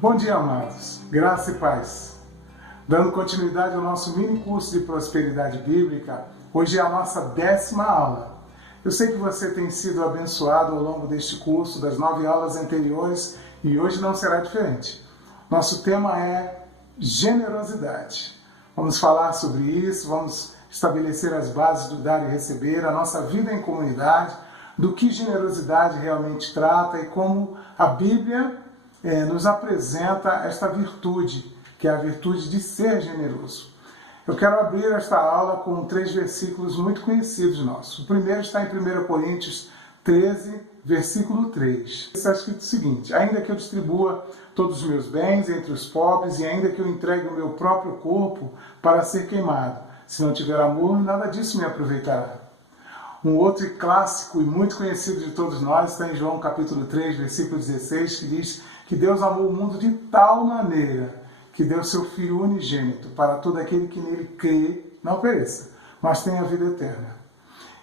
Bom dia, amados. Graça e paz. Dando continuidade ao nosso mini curso de prosperidade bíblica, hoje é a nossa 10ª aula. Eu sei que você tem sido abençoado ao longo deste curso, das 9 aulas anteriores, e hoje não será diferente. Nosso tema é generosidade. Vamos falar sobre isso, vamos estabelecer as bases do dar e receber, a nossa vida em comunidade, do que generosidade realmente trata e como a Bíblia nos apresenta esta virtude, que é a virtude de ser generoso. Eu quero abrir esta aula com 3 versículos muito conhecidos nossos. O primeiro está em 1 Coríntios 13, versículo 3. Está escrito o seguinte: ainda que eu distribua todos os meus bens entre os pobres e ainda que eu entregue o meu próprio corpo para ser queimado, se não tiver amor, nada disso me aproveitará. Um outro clássico e muito conhecido de todos nós está em João capítulo 3, versículo 16, que diz que Deus amou o mundo de tal maneira que deu seu Filho unigênito para todo aquele que nele crê, não pereça, mas tenha vida eterna.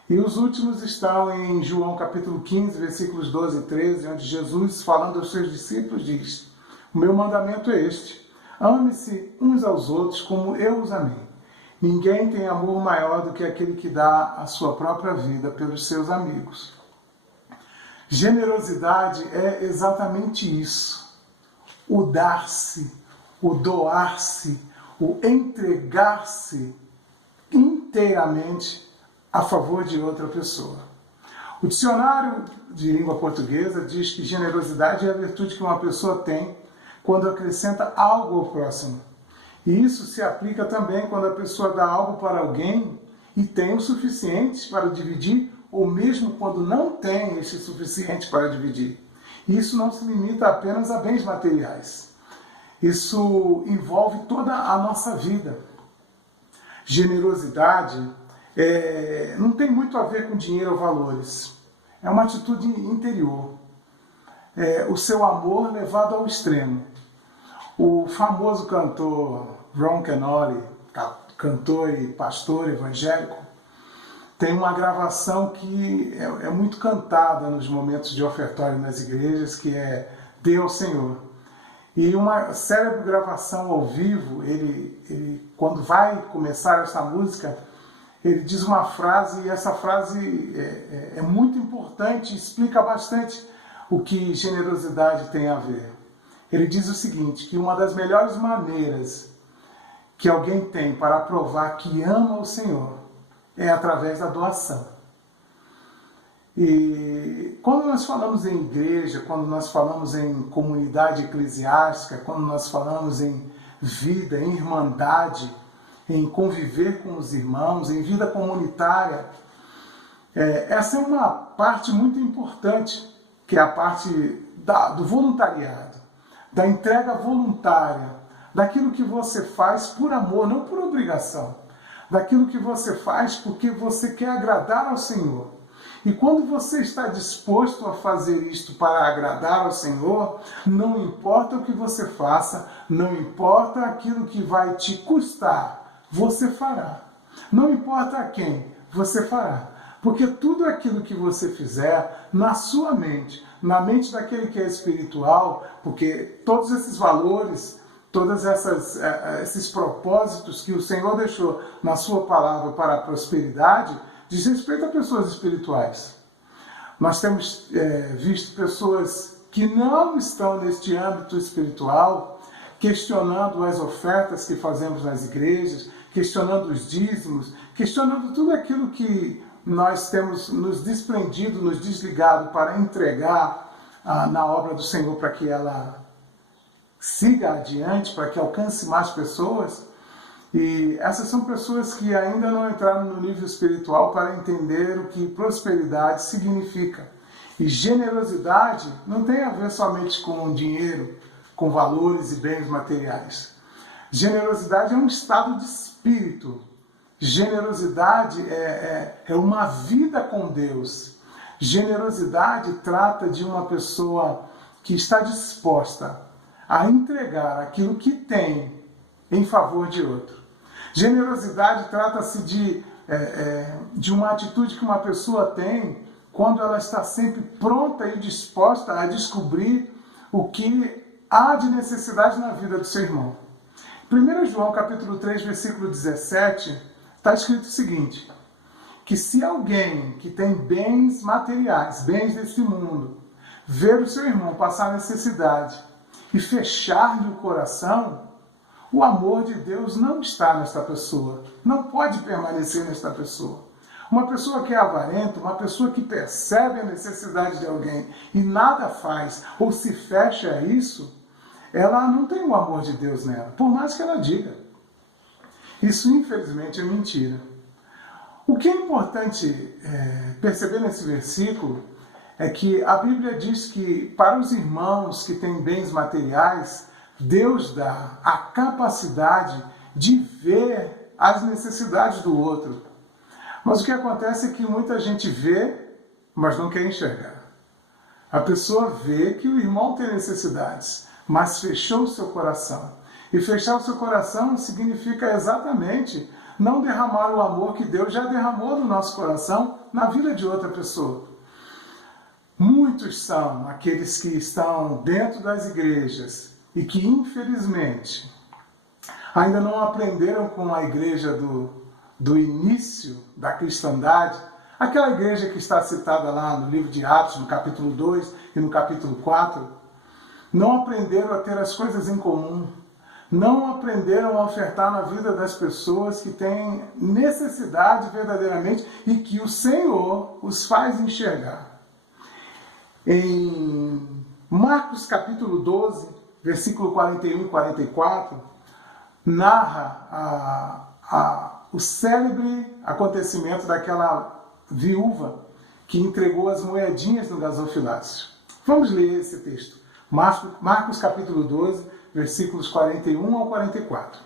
E os últimos estão em João capítulo 15, versículos 12 e 13, onde Jesus, falando aos seus discípulos, diz: o meu mandamento é este, ame-se uns aos outros como eu os amei. Ninguém tem amor maior do que aquele que dá a sua própria vida pelos seus amigos. Generosidade é exatamente isso. O dar-se, o doar-se, o entregar-se inteiramente a favor de outra pessoa. O dicionário de língua portuguesa diz que generosidade é a virtude que uma pessoa tem quando acrescenta algo ao próximo. E isso se aplica também quando a pessoa dá algo para alguém e tem o suficiente para dividir, ou mesmo quando não tem esse suficiente para dividir. Isso não se limita apenas a bens materiais. Isso envolve toda a nossa vida. Generosidade não tem muito a ver com dinheiro ou valores. É uma atitude interior. O seu amor levado ao extremo. O famoso cantor Ron Kenoly, cantor e pastor evangélico, tem uma gravação que é muito cantada nos momentos de ofertório nas igrejas, que é Dê ao Senhor. E uma célebre gravação ao vivo, ele quando vai começar essa música, ele diz uma frase, e essa frase é muito importante, explica bastante o que generosidade tem a ver. Ele diz o seguinte, que uma das melhores maneiras que alguém tem para provar que ama o Senhor é através da doação. E quando nós falamos em igreja, quando nós falamos em comunidade eclesiástica, quando nós falamos em vida, em irmandade, em conviver com os irmãos, em vida comunitária, essa é uma parte muito importante, que é a parte do voluntariado, da entrega voluntária, daquilo que você faz por amor, não por obrigação, daquilo que você faz porque você quer agradar ao Senhor. E quando você está disposto a fazer isto para agradar ao Senhor, não importa o que você faça, não importa aquilo que vai te custar, você fará. Não importa a quem, você fará. Porque tudo aquilo que você fizer na sua mente, na mente daquele que é espiritual, porque todos esses valores, todos esses propósitos que o Senhor deixou na sua palavra para a prosperidade, diz respeito a pessoas espirituais. Nós temos visto pessoas que não estão neste âmbito espiritual, questionando as ofertas que fazemos nas igrejas, questionando os dízimos, questionando tudo aquilo que nós temos nos desprendido, nos desligado para entregar na obra do Senhor para que ela siga adiante, para que alcance mais pessoas. E essas são pessoas que ainda não entraram no nível espiritual para entender o que prosperidade significa. E generosidade não tem a ver somente com dinheiro, com valores e bens materiais. Generosidade é um estado de espírito. Generosidade é uma vida com Deus. Generosidade trata de uma pessoa que está disposta a entregar aquilo que tem em favor de outro. Generosidade trata-se de uma atitude que uma pessoa tem quando ela está sempre pronta e disposta a descobrir o que há de necessidade na vida do seu irmão. 1 João capítulo 3, versículo 17, está escrito o seguinte, que se alguém que tem bens materiais, bens deste mundo, ver o seu irmão passar necessidade e fechar-lhe o coração, o amor de Deus não está nesta pessoa, não pode permanecer nesta pessoa. Uma pessoa que é avarenta, uma pessoa que percebe a necessidade de alguém e nada faz ou se fecha a isso, ela não tem o amor de Deus nela, por mais que ela diga. Isso, infelizmente, é mentira. O que é importante perceber nesse versículo é que a Bíblia diz que para os irmãos que têm bens materiais, Deus dá a capacidade de ver as necessidades do outro. Mas o que acontece é que muita gente vê, mas não quer enxergar. A pessoa vê que o irmão tem necessidades, mas fechou o seu coração. E fechar o seu coração significa exatamente não derramar o amor que Deus já derramou no nosso coração na vida de outra pessoa. Muitos são aqueles que estão dentro das igrejas e que, infelizmente, ainda não aprenderam com a igreja do início da cristandade, aquela igreja que está citada lá no livro de Atos, no capítulo 2 e no capítulo 4, não aprenderam a ter as coisas em comum, não aprenderam a ofertar na vida das pessoas que têm necessidade verdadeiramente e que o Senhor os faz enxergar. Em Marcos capítulo 12, versículo 41 e 44, narra o célebre acontecimento daquela viúva que entregou as moedinhas no gasofilácio. Vamos ler esse texto. Marcos capítulo 12, versículos 41 ao 44.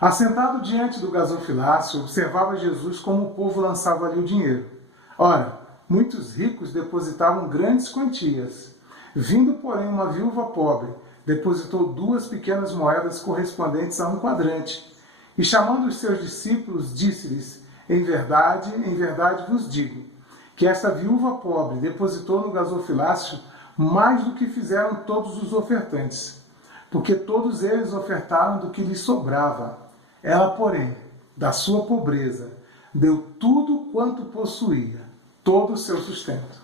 Assentado diante do gasofilácio, observava Jesus como o povo lançava ali o dinheiro. Ora, muitos ricos depositavam grandes quantias. Vindo, porém, uma viúva pobre, depositou 2 pequenas moedas correspondentes a um quadrante. E chamando os seus discípulos, disse-lhes, em verdade vos digo, que esta viúva pobre depositou no gasofilácio mais do que fizeram todos os ofertantes, porque todos eles ofertaram do que lhes sobrava. Ela, porém, da sua pobreza, deu tudo quanto possuía, todo o seu sustento.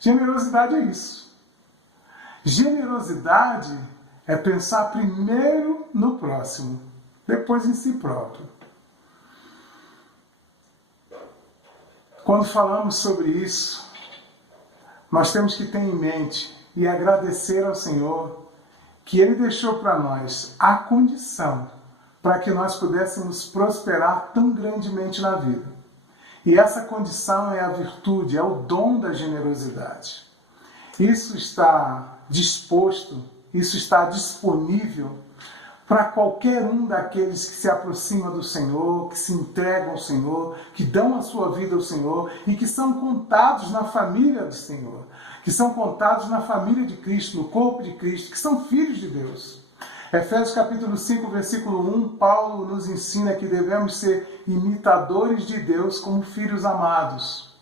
Generosidade é isso. Generosidade é pensar primeiro no próximo, depois em si próprio. Quando falamos sobre isso, nós temos que ter em mente e agradecer ao Senhor que Ele deixou para nós a condição para que nós pudéssemos prosperar tão grandemente na vida. E essa condição é a virtude, é o dom da generosidade. Isso está disposto, isso está disponível para qualquer um daqueles que se aproxima do Senhor, que se entregam ao Senhor, que dão a sua vida ao Senhor e que são contados na família do Senhor, que são contados na família de Cristo, no corpo de Cristo, que são filhos de Deus. Efésios capítulo 5, versículo 1, Paulo nos ensina que devemos ser imitadores de Deus como filhos amados.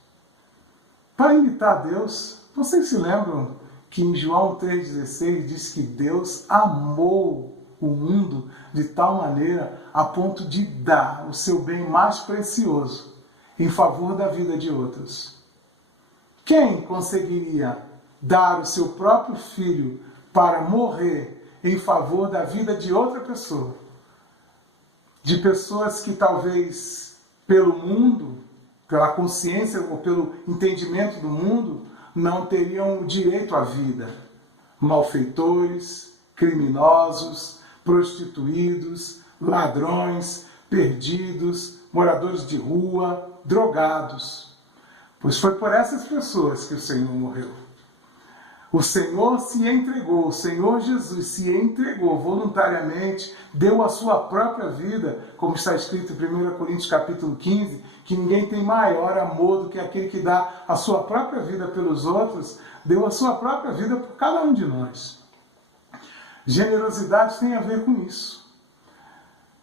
Para imitar Deus, vocês se lembram que em João 3,16 diz que Deus amou o mundo de tal maneira a ponto de dar o seu bem mais precioso em favor da vida de outros. Quem conseguiria dar o seu próprio filho para morrer em favor da vida de outra pessoa? De pessoas que talvez pelo mundo, pela consciência ou pelo entendimento do mundo, não teriam o direito à vida. Malfeitores, criminosos, prostituídos, ladrões, perdidos, moradores de rua, drogados. Pois foi por essas pessoas que o Senhor morreu. O Senhor se entregou, o Senhor Jesus se entregou voluntariamente, deu a sua própria vida, como está escrito em 1 Coríntios capítulo 15, que ninguém tem maior amor do que aquele que dá a sua própria vida pelos outros, deu a sua própria vida por cada um de nós. Generosidade tem a ver com isso.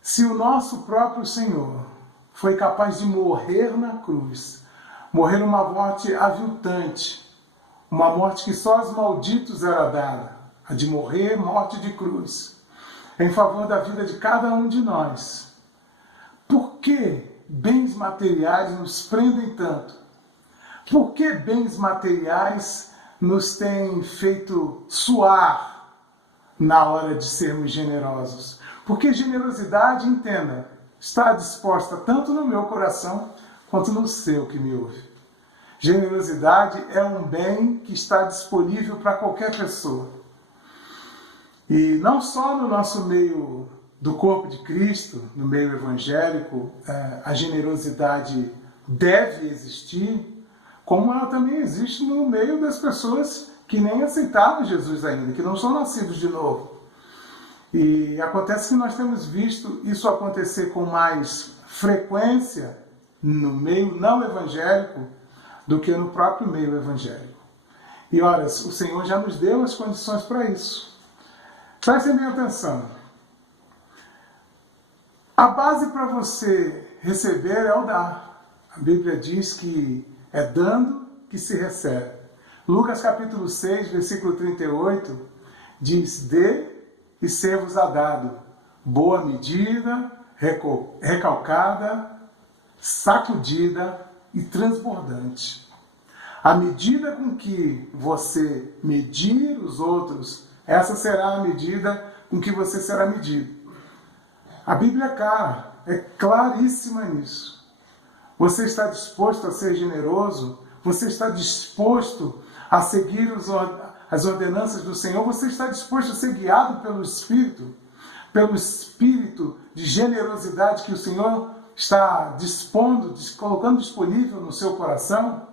Se o nosso próprio Senhor foi capaz de morrer na cruz, morrer uma morte aviltante, uma morte que só aos malditos era dada, a de morrer morte de cruz, em favor da vida de cada um de nós. Por que bens materiais nos prendem tanto? Por que bens materiais nos têm feito suar na hora de sermos generosos? Porque generosidade, entenda, está disposta tanto no meu coração quanto no seu que me ouve. Generosidade é um bem que está disponível para qualquer pessoa. E não só no nosso meio do corpo de Cristo, no meio evangélico, a generosidade deve existir, como ela também existe no meio das pessoas que nem aceitaram Jesus ainda, que não são nascidos de novo. E acontece que nós temos visto isso acontecer com mais frequência no meio não evangélico do que no próprio meio evangélico. E olha, o Senhor já nos deu as condições para isso. Prestem bem atenção. A base para você receber é o dar. A Bíblia diz que é dando que se recebe. Lucas capítulo 6, versículo 38, diz: dê e ser-vos-á dado, boa medida, recalcada, sacudida e transbordante. A medida com que você medir os outros, essa será a medida com que você será medido. A Bíblia é claríssima nisso. Você está disposto a ser generoso? Você está disposto a seguir as ordenanças do Senhor? Você está disposto a ser guiado pelo Espírito de generosidade que o Senhor está colocando disponível no seu coração?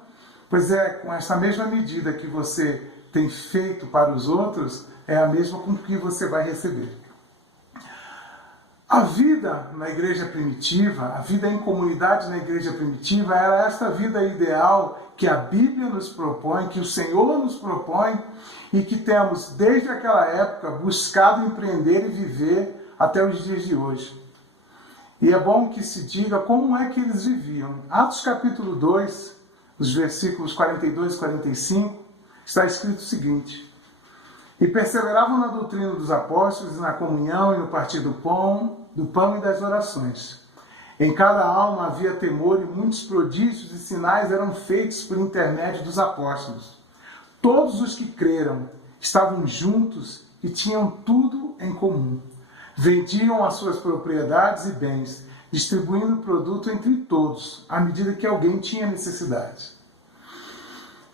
Pois é, com essa mesma medida que você tem feito para os outros, é a mesma com que você vai receber. A vida na igreja primitiva, a vida em comunidade na igreja primitiva, era esta vida ideal que a Bíblia nos propõe, que o Senhor nos propõe e que temos, desde aquela época, buscado empreender e viver até os dias de hoje. E é bom que se diga como é que eles viviam. Atos capítulo 2, os versículos 42 e 45, está escrito o seguinte: e perseveravam na doutrina dos apóstolos, na comunhão e no partir do pão e das orações. Em cada alma havia temor e muitos prodígios e sinais eram feitos por intermédio dos apóstolos. Todos os que creram estavam juntos e tinham tudo em comum. Vendiam as suas propriedades e bens, distribuindo o produto entre todos, à medida que alguém tinha necessidade.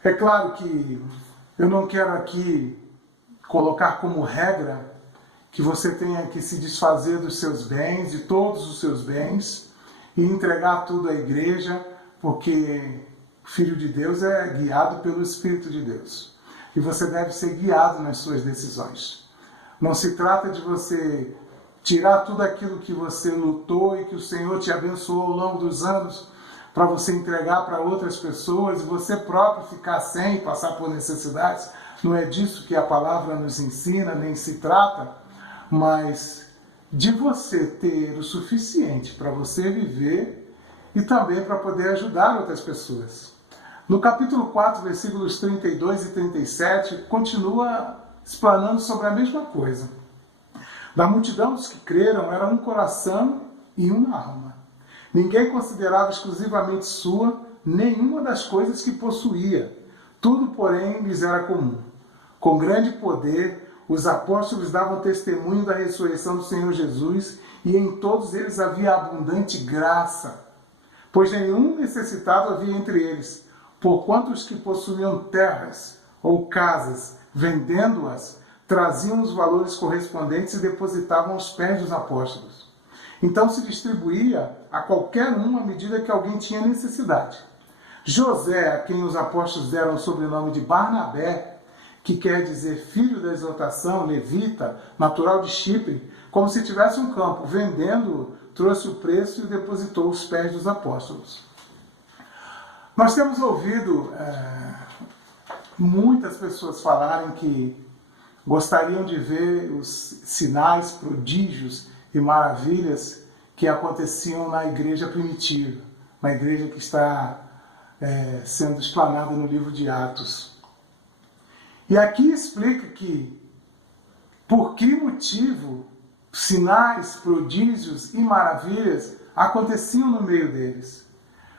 É claro que eu não quero aqui colocar como regra que você tenha que se desfazer dos seus bens, de todos os seus bens, e entregar tudo à igreja, porque o Filho de Deus é guiado pelo Espírito de Deus. E você deve ser guiado nas suas decisões. Não se trata de você tirar tudo aquilo que você lutou e que o Senhor te abençoou ao longo dos anos para você entregar para outras pessoas e você próprio ficar sem e passar por necessidades. Não é disso que a palavra nos ensina, nem se trata, mas de você ter o suficiente para você viver e também para poder ajudar outras pessoas. No capítulo 4, versículos 32 e 37, continua explanando sobre a mesma coisa. Da multidão dos que creram era um coração e uma alma. Ninguém considerava exclusivamente sua nenhuma das coisas que possuía. Tudo, porém, lhes era comum. Com grande poder, os apóstolos davam testemunho da ressurreição do Senhor Jesus e em todos eles havia abundante graça, pois nenhum necessitado havia entre eles, porquanto os que possuíam terras ou casas, vendendo-as, traziam os valores correspondentes e depositavam aos pés dos apóstolos. Então se distribuía a qualquer um à medida que alguém tinha necessidade. José, a quem os apóstolos deram o sobrenome de Barnabé, que quer dizer filho da exortação, levita, natural de Chipre, como se tivesse um campo, vendendo, trouxe o preço e depositou aos pés dos apóstolos. Nós temos ouvido muitas pessoas falarem que gostariam de ver os sinais, prodígios e maravilhas que aconteciam na igreja primitiva, na igreja que está sendo explanada no livro de Atos. E aqui explica que, por que motivo, sinais, prodígios e maravilhas aconteciam no meio deles.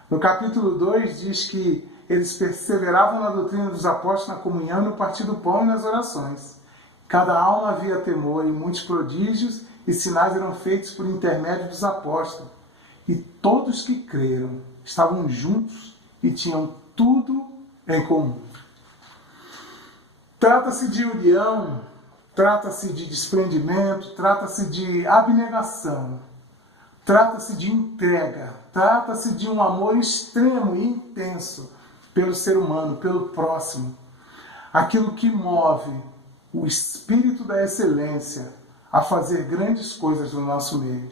No capítulo 2 diz que eles perseveravam na doutrina dos apóstolos, na comunhão, no partir do pão e nas orações. Cada alma havia temor, e muitos prodígios e sinais eram feitos por intermédio dos apóstolos. E todos que creram estavam juntos e tinham tudo em comum. Trata-se de união, trata-se de desprendimento, trata-se de abnegação, trata-se de entrega, trata-se de um amor extremo e intenso pelo ser humano, pelo próximo. Aquilo que move o espírito da excelência a fazer grandes coisas no nosso meio.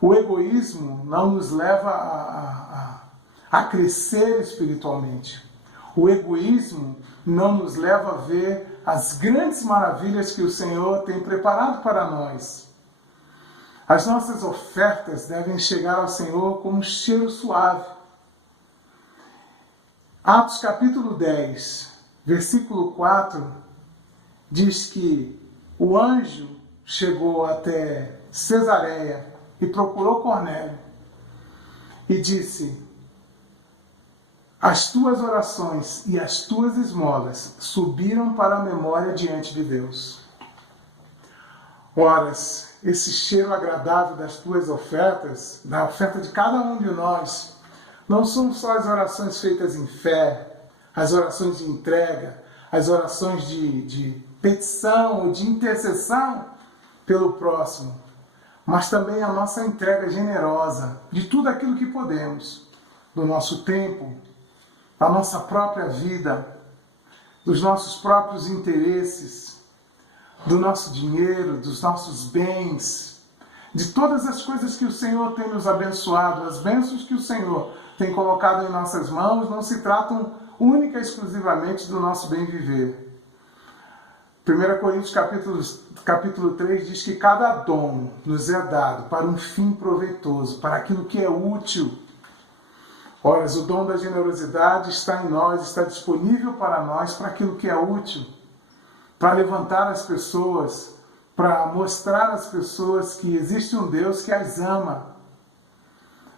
O egoísmo não nos leva a crescer espiritualmente. O egoísmo não nos leva a ver as grandes maravilhas que o Senhor tem preparado para nós. As nossas ofertas devem chegar ao Senhor como um cheiro suave. Atos capítulo 10, versículo 4, diz que o anjo chegou até Cesareia e procurou Cornélio e disse: as tuas orações e as tuas esmolas subiram para a memória diante de Deus. Ora, esse cheiro agradável das tuas ofertas, da oferta de cada um de nós, não são só as orações feitas em fé, as orações de entrega, as orações de petição ou de intercessão pelo próximo, mas também a nossa entrega generosa de tudo aquilo que podemos, do nosso tempo, da nossa própria vida, dos nossos próprios interesses, do nosso dinheiro, dos nossos bens, de todas as coisas que o Senhor tem nos abençoado. As bênçãos que o Senhor tem colocado em nossas mãos não se tratam única e exclusivamente do nosso bem viver. 1 Coríntios capítulo 3 diz que cada dom nos é dado para um fim proveitoso, para aquilo que é útil. Ora, o dom da generosidade está em nós, está disponível para nós, para aquilo que é útil, para levantar as pessoas, para mostrar às pessoas que existe um Deus que as ama,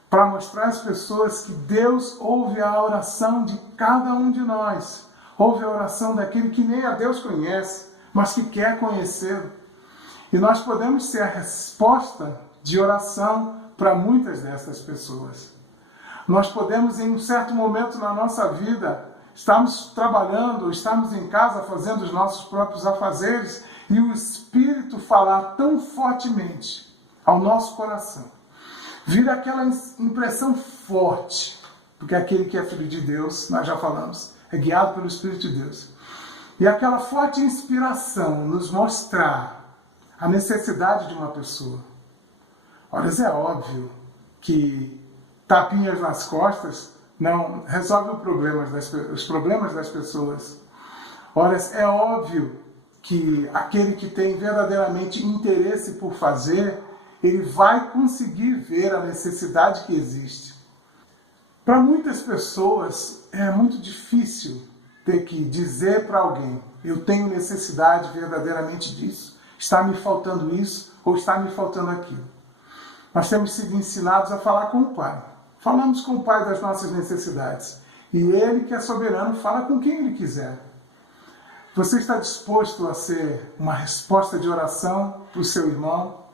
para mostrar às pessoas que Deus ouve a oração de cada um de nós, ouve a oração daquele que nem a Deus conhece, mas que quer conhecê-lo. E nós podemos ser a resposta de oração para muitas dessas pessoas. Nós podemos, em um certo momento na nossa vida, estarmos trabalhando, estarmos em casa fazendo os nossos próprios afazeres e o Espírito falar tão fortemente ao nosso coração. Vira aquela impressão forte, porque aquele que é filho de Deus, nós já falamos, é guiado pelo Espírito de Deus. E aquela forte inspiração nos mostrar a necessidade de uma pessoa. Olha, é óbvio que tapinhas nas costas não resolve os problemas das pessoas. Ora, é óbvio que aquele que tem verdadeiramente interesse por fazer, ele vai conseguir ver a necessidade que existe. Para muitas pessoas é muito difícil ter que dizer para alguém: eu tenho necessidade verdadeiramente disso, está me faltando isso ou está me faltando aquilo. Nós temos sido ensinados a falar com o Pai. Falamos com o Pai das nossas necessidades. E Ele, que é soberano, fala com quem Ele quiser. Você está disposto a ser uma resposta de oração para o seu irmão?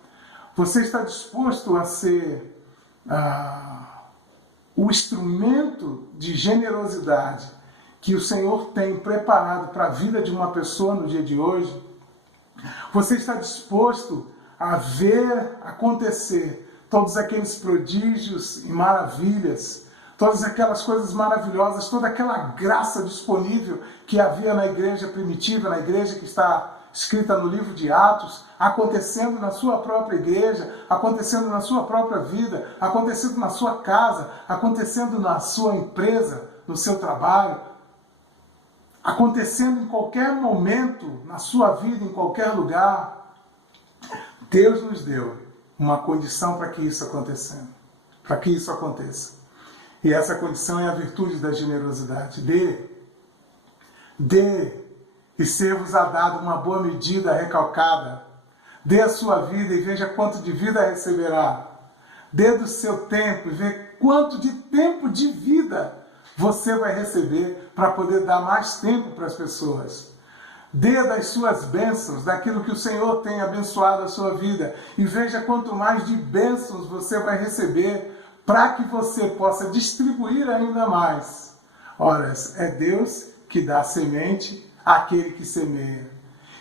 Você está disposto a ser o instrumento de generosidade que o Senhor tem preparado para a vida de uma pessoa no dia de hoje? Você está disposto a ver acontecer todos aqueles prodígios e maravilhas, todas aquelas coisas maravilhosas, toda aquela graça disponível que havia na igreja primitiva, na igreja que está escrita no livro de Atos, acontecendo na sua própria igreja, acontecendo na sua própria vida, acontecendo na sua casa, acontecendo na sua empresa, no seu trabalho, acontecendo em qualquer momento na sua vida, em qualquer lugar. Deus nos deu uma condição para que isso aconteça. E essa condição é a virtude da generosidade. Dê e ser-vos-á dado uma boa medida recalcada. Dê a sua vida e veja quanto de vida receberá. Dê do seu tempo e veja quanto de tempo de vida você vai receber para poder dar mais tempo para as pessoas. Dê das suas bênçãos, daquilo que o Senhor tem abençoado a sua vida, e veja quanto mais de bênçãos você vai receber para que você possa distribuir ainda mais. Ora, é Deus que dá semente àquele que semeia.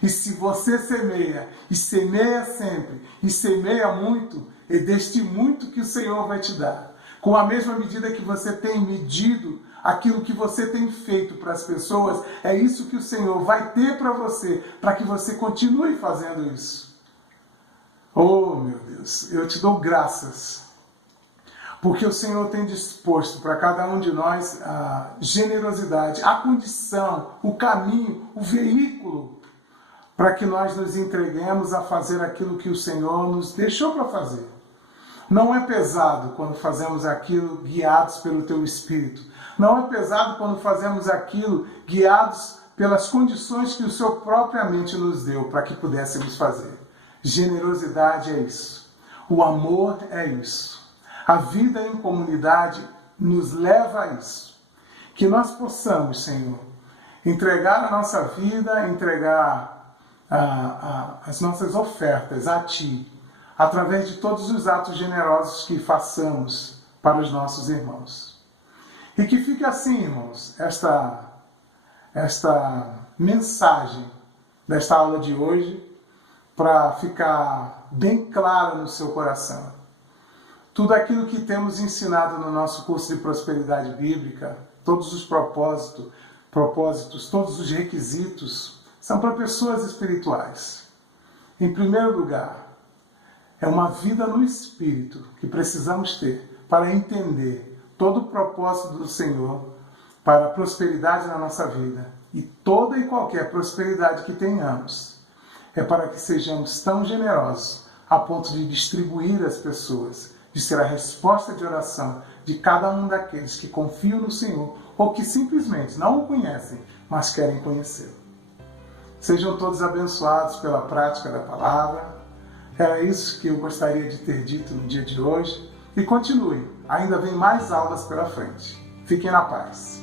E se você semeia, e semeia sempre, e semeia muito, é deste muito que o Senhor vai te dar. Com a mesma medida que você tem medido aquilo que você tem feito para as pessoas, é isso que o Senhor vai ter para você, para que você continue fazendo isso. Oh, meu Deus, eu te dou graças, porque o Senhor tem disposto para cada um de nós a generosidade, a condição, o caminho, o veículo, para que nós nos entreguemos a fazer aquilo que o Senhor nos deixou para fazer. Não é pesado quando fazemos aquilo guiados pelo Teu Espírito. Não é pesado quando fazemos aquilo guiados pelas condições que o Senhor propriamente nos deu para que pudéssemos fazer. Generosidade é isso. O amor é isso. A vida em comunidade nos leva a isso. Que nós possamos, Senhor, entregar a nossa vida, entregar as nossas ofertas a Ti, através de todos os atos generosos que façamos para os nossos irmãos. E que fique assim, irmãos, esta mensagem desta aula de hoje, para ficar bem claro no seu coração. Tudo aquilo que temos ensinado no nosso curso de prosperidade bíblica, todos os propósitos, todos os requisitos, são para pessoas espirituais. Em primeiro lugar, é uma vida no Espírito que precisamos ter para entender todo o propósito do Senhor para a prosperidade na nossa vida. E toda e qualquer prosperidade que tenhamos é para que sejamos tão generosos a ponto de distribuir às pessoas, de ser a resposta de oração de cada um daqueles que confiam no Senhor ou que simplesmente não o conhecem, mas querem conhecê-lo. Sejam todos abençoados pela prática da palavra. Era isso que eu gostaria de ter dito no dia de hoje. E continue, ainda vem mais aulas pela frente. Fiquem na paz.